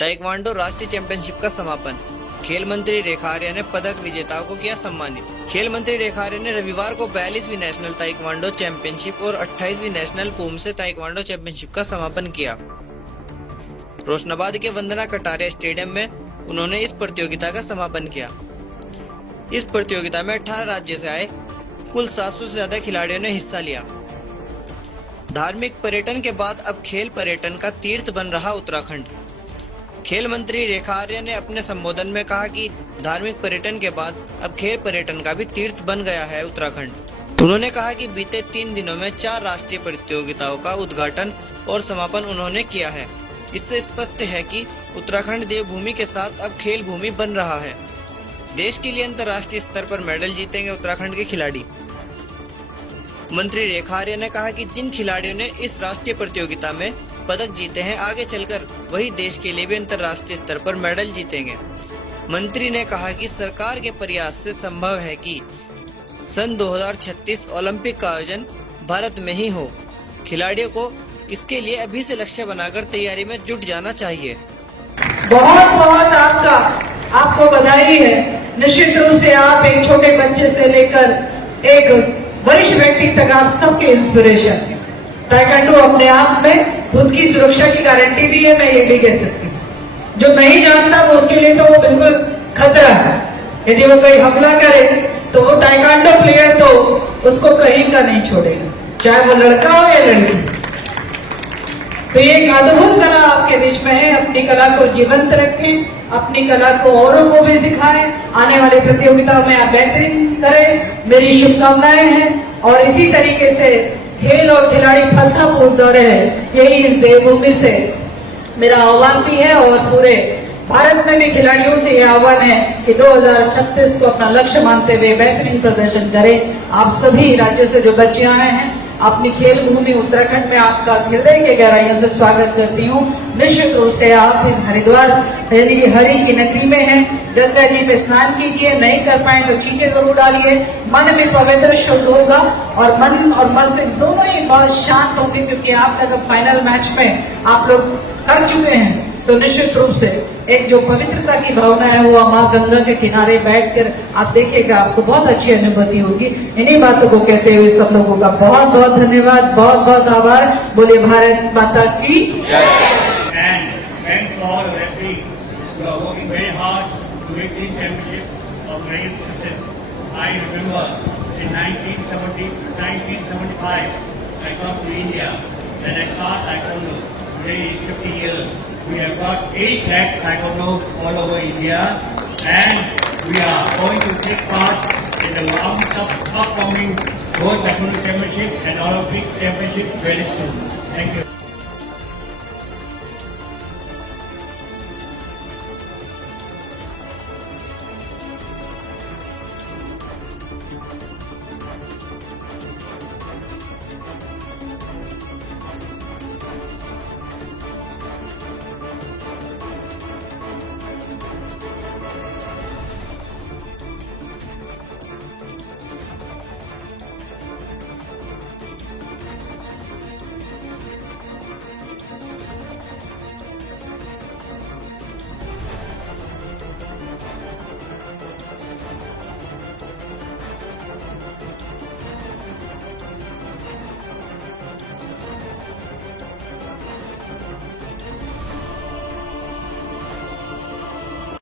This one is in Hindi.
ताइक्वांडो राष्ट्रीय चैंपियनशिप का समापन। खेल मंत्री रेखा आर्या ने पदक विजेताओं को किया सम्मानित। खेल मंत्री रेखा आर्या ने रविवार को 42वीं नेशनल ताइक्वांडो चैंपियनशिप और 28वीं नेशनल पूमसे ताइक्वांडो चैंपियनशिप का समापन किया। रोशनाबाद के वंदना कटारिया स्टेडियम में उन्होंने इस प्रतियोगिता का समापन किया। इस प्रतियोगिता में 18 राज्यों से आए कुल 700 से ज्यादा खिलाड़ियों ने हिस्सा लिया। धार्मिक पर्यटन के बाद अब खेल पर्यटन का तीर्थ बन रहा उत्तराखंड। खेल मंत्री रेखा आर्या ने अपने संबोधन में कहा कि धार्मिक पर्यटन के बाद अब खेल पर्यटन का भी तीर्थ बन गया है उत्तराखंड। उन्होंने कहा कि बीते 3 दिनों में 4 राष्ट्रीय प्रतियोगिताओं का उद्घाटन और समापन उन्होंने किया है। इससे स्पष्ट है कि उत्तराखंड देवभूमि के साथ अब खेल भूमि बन रहा है। देश के लिए अंतर्राष्ट्रीय स्तर पर मेडल जीतेंगे उत्तराखंड के खिलाड़ी। मंत्री रेखा आर्या ने कहा कि जिन खिलाड़ियों ने इस राष्ट्रीय प्रतियोगिता में पदक जीते हैं, आगे चलकर वही देश के लिए भी अंतर्राष्ट्रीय स्तर पर मेडल जीतेंगे। मंत्री ने कहा कि सरकार के प्रयास से संभव है कि सन 2036 ओलंपिक का आयोजन भारत में ही हो। खिलाड़ियों को इसके लिए अभी से लक्ष्य बनाकर तैयारी में जुट जाना चाहिए। बहुत बहुत आपको बधाई है। निश्चित रूप से आप एक छोटे बच्चे से लेकर एक वरिष्ठ व्यक्ति तक आप सबके इंस्पिरेशन। ताइक्वांडो अपने आप में खुद की सुरक्षा की गारंटी भी है, मैं ये भी कह सकती हूँ। जो नहीं जानता वो उसके लिए तो वो बिल्कुल खतरा है। यदि वो कोई हमला करे तो वो ताइक्वांडो प्लेयर तो उसको कहीं का नहीं छोड़ेगा, चाहे वो लड़का हो या लड़की। तो ये एक अद्भुत कला आपके बीच में है। अपनी कला को जीवंत रखें, अपनी कला को औरों को भी सिखाएं। आने वाली प्रतियोगिताओं में आप बेहतरीन करें, मेरी शुभकामनाएं हैं। और इसी तरीके से खेल और खिलाड़ी फलता फूटता रहे, यही इस देवभूमि से मेरा आह्वान भी है। और पूरे भारत में भी खिलाड़ियों से यह आह्वान है कि 2036 को अपना लक्ष्य मानते हुए बेहतरीन प्रदर्शन करें। आप सभी राज्यों से जो बच्चे आए हैं, अपनी खेल भूमि उत्तराखंड में आपका हृदय के गहराइयों से स्वागत करती हूँ। निश्चित रूप से आप इस हरिद्वार यानी कि हरि की नगरी में हैं, गंगा जी पे स्नान कीजिए। नहीं कर पाए तो छींटे जरूर डालिए। मन भी पवित्र शुद्ध होगा और मन और मस्तिष्क दोनों ही बहुत शांत होंगे, क्योंकि आप तक फाइनल मैच में आप लोग कर चुके हैं। तो निश्चित रूप से एक जो पवित्रता की भावना है वो माँ गंगा के किनारे बैठकर आप देखिएगा, आपको बहुत अच्छी अनुभूति होगी। इन्हीं बातों को कहते हुए सब लोगों का बहुत बहुत धन्यवाद, बहुत बहुत आभार। बोले भारत माता की जय। We have got 8 track taekwondo all over India, and we are going to take part in the upcoming World Taekwondo Championship and Olympic Championship very soon. Thank you.